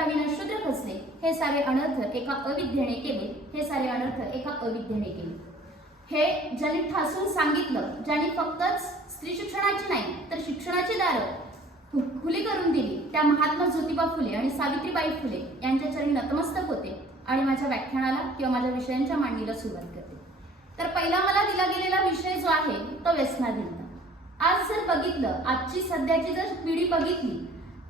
विना शूद्र खचले, हे सारे अनर्थ एका अविद्येने केले, हे सारे अनर्थ एका अविद्येने केले. हे ज्यांनी ठासून सांगितलं, ज्यांनी फक्तच स्त्री शिक्षणाची नाही तर शिक्षणाची दारं खुली करून दिली, त्या महात्मा ज्योतिबा फुले आणि सावित्रीबाई फुले यांच्या चरणी नतमस्तक होते आणि माझ्या व्याख्यानाला किंवा माझ्या विषयांच्या मांडणीला सुरुवात करते. तर पहिला मला दिला गेलेला विषय जो आहे तो व्यसनाधीनता. आज जर बघितलं, आजची सध्याची जर पिढी बघितली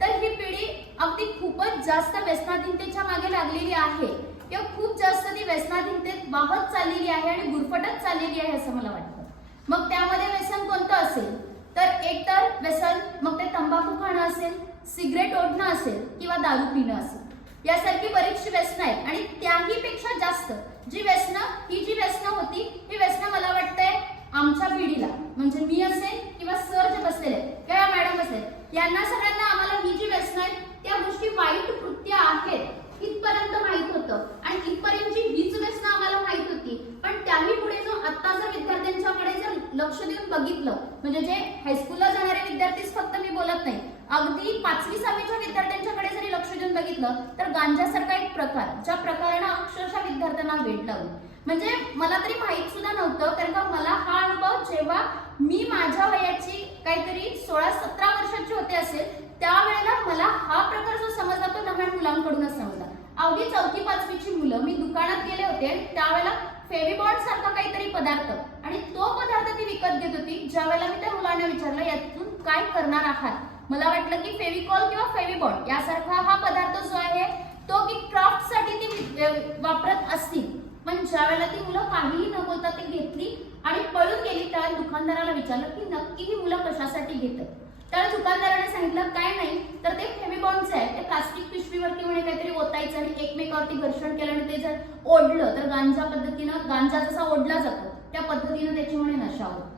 तर ही पिढी अगदी खूपच जास्त व्यसनाधीनतेच्या मागे लागलेली आहे किंवा खूप जास्त ती व्यसनाधीनतेत वाहत चाललेली आहे आणि गुरफटत चाललेली आहे असं मला वाटतं. मग त्यामध्ये व्यसन कोणतं असेल तर एक तर व्यसन मग ते तंबाखू खाणं असेल, सिगरेट ओढणं असेल किंवा दारू पिणं असेल, यासारखी बरीचशी व्यसनं आहेत. आणि त्याही पेक्षा जास्त जी व्यसनं होती ही व्यसनं मला वाटतंय आमच्या पिढीला, म्हणजे मी असेल किंवा सर जे बसलेले किंवा मॅडम असेल, यांना सगळ्यांना आम्हाला ही जी व्यसनं आहेत त्या गोष्टी वाईट कृत्य आहेत इथपर्यंत माहित होतं आणि इथपर्यंतची हीच व्यसनं आम्हाला माहित होती. पण त्याही पुढे जो आता जर विद्यार्थ्यांच्याकडे जर लक्ष देऊन बघितलं, म्हणजे जे हायस्कूलला जाणारे विद्यार्थीच फक्त मी बोलत नाही, अगदी 5वी 6वीच्या विद्यार्थ्यांच्याकडे जरी लक्ष देऊन बघितलं तर गांजासारखा एक प्रकार, ज्या प्रकारानं अक्षरशः विद्यार्थ्यांना वेड लावलं, म्हणजे मला तरी माहित सुद्धा नव्हतं. कारण का मला हा अनुभव जेव्हा मी माझ्या वयाची काहीतरी 16-17 वर्षाची होते असेल त्यावेळेला मला हा प्रकार जो समजला तो लहान मुलांकडूनच समजला. अवघी 4वी 5वीची मुलं, मी दुकानात गेले होते आणि त्यावेळेला फेविबॉन्ड सारखा काहीतरी पदार्थ आणि तो पदार्थ ती विकत घेत होती. ज्या वेळेला मी त्या मुलांना विचारलं यातून काय करणार आहात, मला वाटलं की फेविकॉल किंवा फेविबॉन्ड यासारखा हा पदार्थ जो आहे तो की क्राफ्ट साठी ती वापरत असतील. पण ज्या वेळेला ती मुलं काहीही न बोलता ती घेतली आणि पळून गेली, त्यावेळेला दुकानदाराला विचारलं की नक्की ही मुलं कशासाठी घेतात. त्यावेळेला दुकानदाराने सांगितलं काय नाही तर ते फेविबॉन्डचे आहे, ते प्लास्टिक पिशवीवरती म्हणे काहीतरी ओतायचं आणि एकमेकावरती घर्षण केलं आणि ते जर ओढलं तर गांजा जसा ओढला जातो त्या पद्धतीनं त्याची म्हणे नशा होतो.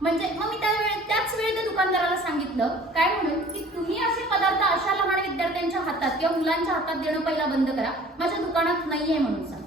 म्हणजे मग मी त्याच वेळी त्या दुकानदाराला सांगितलं काय म्हणून की तुम्ही असे पदार्थ अशा लहान विद्यार्थ्यांच्या हातात किंवा मुलांच्या हातात देणं पहिला बंद करा, माझ्या दुकानात नाहीये म्हणून सांग.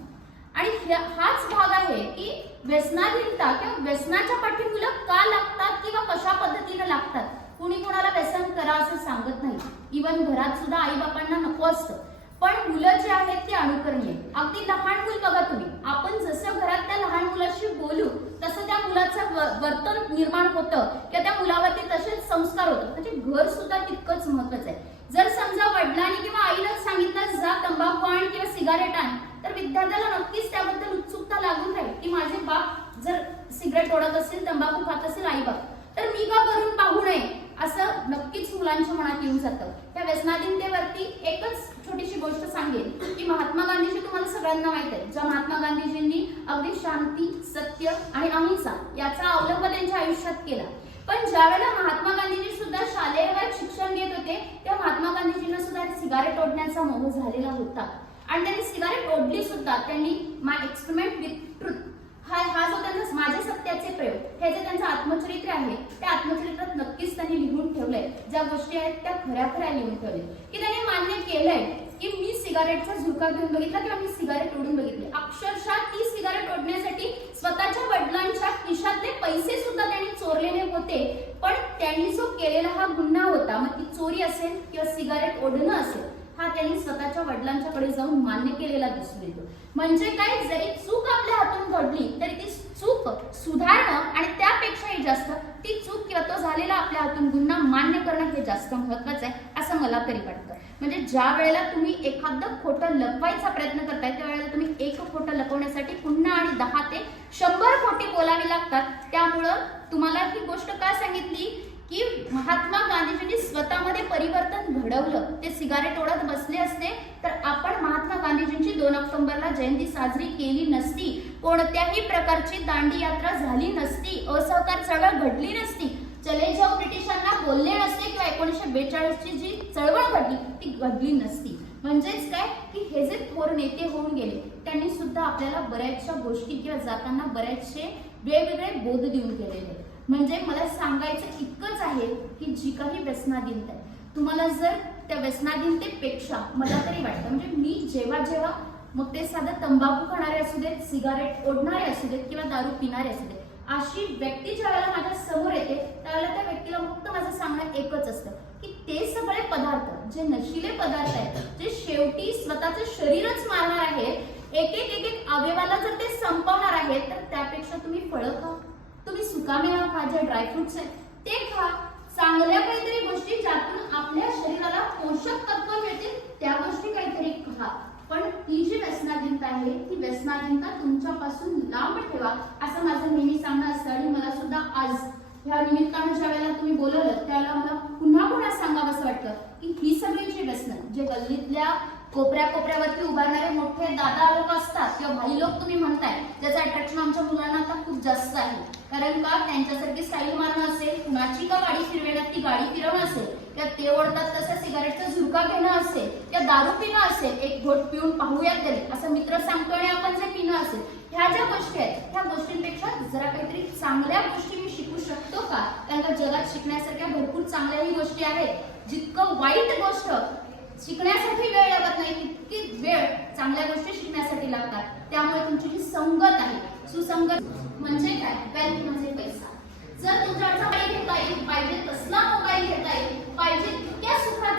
आणि हाच भाग आहे की व्यसनाधीनता किंवा व्यसनाच्या पाठी मुलं का लागतात किंवा कशा पद्धतीने लागतात. कुणी कुणाला व्यसन करा असं सांगत नाही, इव्हन घरात सुद्धा आई बापांना नको असतं, पण मुलं जे आहेत ते अनुकरणीय. अगदी लहान मूल बघा तुम्ही, आपण जसं घरात त्या लहान मुलाशी बोलू तसं त्या मुलाचं वर्तन निर्माण होतं किंवा त्या मुलावरती तसेच संस्कार होतात. म्हणजे घर सुद्धा तितकंच महत्वाचं आहे. जर समजा वडिलांनी किंवा आईनं सांगितलं जा तंबाखू आण किंवा सिगारेट आण, तर विद्यार्थ्याला नक्कीच त्याबद्दल उत्सुकता लागून राहील की माझे बाप जर सिगरेट ओढत असेल, तंबाखू खात असेल आई बाप, तर मी का करून पाहू नये असं नक्कीच मुलांच्या मनात येऊन जातं. त्या व्यसनाधीनतेवरती एकच छोटीशी गोष्ट सांगेन की महात्मा गांधीजी तुम्हाला सगळ्यांना माहित आहे, ज्या महात्मा गांधीजींनी अगदी शांती, सत्य आणि अहिंसा याचा अवलंब त्यांच्या आयुष्यात केला. पण ज्यावेळेला महात्मा गांधीजी सुद्धा शालेय वयात शिक्षण घेत होते तेव्हा महात्मा गांधीजींना सुद्धा सिगारेट ओढण्याचा मोह झालेला होता आणि त्यांनी सिगारेट ओढली सुद्धा. त्यांनी माय एक्सपेरिमेंट विथ ट्रुथ हा जो त्यांचा माझे सत्याचे प्रयोग हे जे त्यांचं आत्मचरित्र आहे त्या आत्मचरित्रात नक्कीच त्यांनी लिहून ठेवलंय. ज्या गोष्टी आहेत त्या खऱ्या लिहून ठेवले की त्यांनी मान्य केलंय की मी सिगारेटचा झुका घेऊन बघितला किंवा मी सिगारेट ओढून बघितली. अक्षरशः ती सिगारेट ओढण्यासाठी स्वतःच्या वडिलांच्या खिशातले पैसे सुद्धा त्यांनी चोरलेले होते. पण त्यांनी जो केलेला हा गुन्हा होता, मग ती चोरी असेल किंवा सिगारेट ओढणं असेल, हा त्यांनी स्वतःच्या वडिलांच्याकडे जाऊन मान्य केलेला दिसून येतो. म्हणजे काय, जरी चूक आपल्या हातून घडली तरी ती चूक सुधारणं आणि त्यापेक्षाही जास्त ती चूक किंवा तो झालेला आपल्या हातून गुन्हा मान्य करणं हे जास्त महत्वाचं आहे असं मला तरी वाटतं. म्हणजे ज्या वेळेला तुम्ही एखादं खोटं लपवायचा प्रयत्न करताय त्यावेळेला तुम्ही एक खोटं लपवण्यासाठी पुन्हा आणि 10 ते 100 खोटी बोलावी लागतात. त्यामुळं तुम्हाला ही गोष्ट का सांगितली की महात्मा गांधीजींनी स्वतःमध्ये परिवर्तन घडवलं. ते सिगारेट ओढत बसले असते तर आपण महात्मा गांधीजींची 2 ऑक्टोबरला जयंती साजरी केली नसती, कोणत्याही प्रकारची दांडी यात्रा झाली नसती, असहकार चळवळ घडली नसती, चले जाऊ ब्रिटिशांना बोलले नसते किंवा 1942 ची जी चळवळ घडली ती घडली नसती. म्हणजेच काय की हे जे थोर नेते होऊन गेले त्यांनी सुद्धा आपल्याला बऱ्याचशा गोष्टी किंवा जाताना बरेचसे वेगवेगळे बोध देऊन गेलेले. म्हणजे मला सांगायचं इतकंच आहे की जी काही व्यसनाधीनता आहे, तुम्हाला जर त्या व्यसनाधीनतेपेक्षा मला तरी वाटतं, म्हणजे मी जेव्हा मग ते साधं तंबाखू खाणारे असू देत, सिगारेट ओढणारे असू देत किंवा दारू पिणारे असू देत, अशी व्यक्ती ज्या वेळेला माझ्या समोर येते त्यावेळेला त्या व्यक्तीला फक्त माझं सांगणं एकच असतं की ते सगळे पदार्थ जे नशिले पदार्थ आहेत, जे शेवटी स्वतःचं शरीरच मारणार आहेत, एक एक अवयवाला जर ते संपवणार आहेत, तर त्यापेक्षा तुम्ही फळं खा, तुम्ही सुकामेवा खा, जे ड्रायफ्रुट्स आहेत ते खा, चांगल्या काहीतरी गोष्टी ज्यातून आपल्या शरीराला पोषक तत्व मिळतील त्या गोष्टी काहीतरी खा. पण ही जी व्यसनाधीनता आहे ती व्यसनाधीनता तुमच्यापासून लांब ठेवा, असं माझं नेहमी सांगणं असतं. आणि मला सुद्धा आज ह्या निमित्तानं ज्या वेळेला तुम्ही बोलवलं त्यावेळेला मला पुन्हा सांगावं असं वाटतं की ही सगळी जी व्यसनं, जे गल्लीतल्या कोपऱ्यावरती उभारणारे मोठे दादा लोक असतात किंवा भाई लोक तुम्ही म्हणताय, ज्याचं अट्रॅक्शन आमच्या मुलांना आता खूप जास्त आहे. कारण का त्यांच्यासारखी स्टाईल मारणं असेल, कुणाची का गाडी फिरवण्यात ती गाडी फिरवणं असेल, किंवा ते ओढतात तसं सिगारेटचा झुरका घेणं असेल, त्या दारू पिणं असेल, एक घोट पिऊन पाहूयात तरी असं मित्र सांगतो आणि आपण जे पिणं असेल, ह्या ज्या गोष्टी आहेत ह्या गोष्टींपेक्षा जरा काहीतरी चांगल्या गोष्टी मी शिकू शकतो का? कारण का जगात शिकण्यासारख्या भरपूर चांगल्याही गोष्टी आहेत. जितकं वाईट गोष्ट शिकण्यासाठी वेळ लागत नाही तितकी वेळ चांगल्या गोष्टी शिकण्यासाठी लागतात. त्यामुळे तुमची जी संगत आहे, सुसंगत म्हणजे काय? वेल्थ म्हणजे पैसा. जर तुमच्याकडचा मोबाईल घेता येईल, पाहिजे तसला मोबाईल घेता येईल, पाहिजे तितक्या सुखात